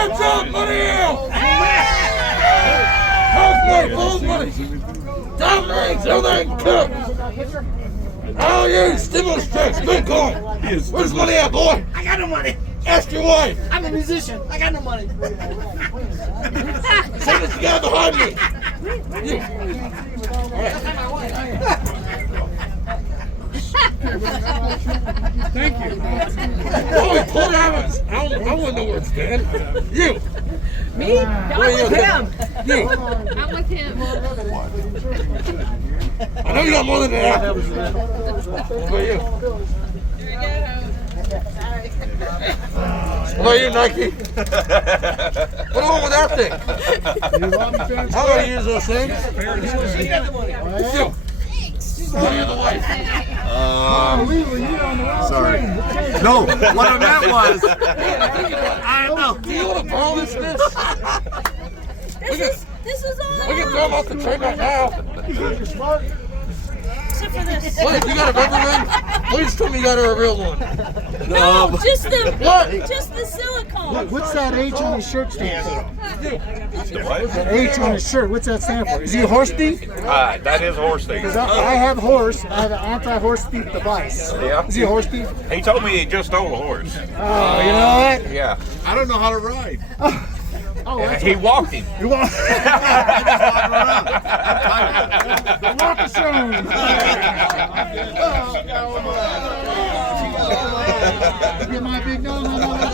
Hands up, money out! House money, fool's money! Diamond rings, everything cooked! All you stimulus checks, Bitcoin! Where's the money at, boy? I got no money. Ask your wife! I'm a musician. I got no money. Say this guy behind me! You. Thank you. Oh, he pulled out of his. I wouldn't know where it's been. You. Me? I'm with him. You. I'm with him. I know you got more than that. What about you? What about you, Nike? What's wrong with that thing? How do you use those things? She got the money. You. How you the wife? Sorry. No, what I meant was, I know. Do you want to borrow this? This is all We can throw them off the train right now. except for this. Wait, you got a rubber ring? Please tell me you got her a real one. No, just the What? just the silicone. What's that H on his shirt stand for? what? That H on his shirt, what's that stand for? Is he a horse thief? That is horse thief. Because I have horse, I have an anti-horse thief device. Yeah. Is he a horse thief? He told me he just stole a horse. Oh, you know what? Yeah. I don't know how to ride. Oh, that's He walked him. you want walk a soon. Get my big nose on that.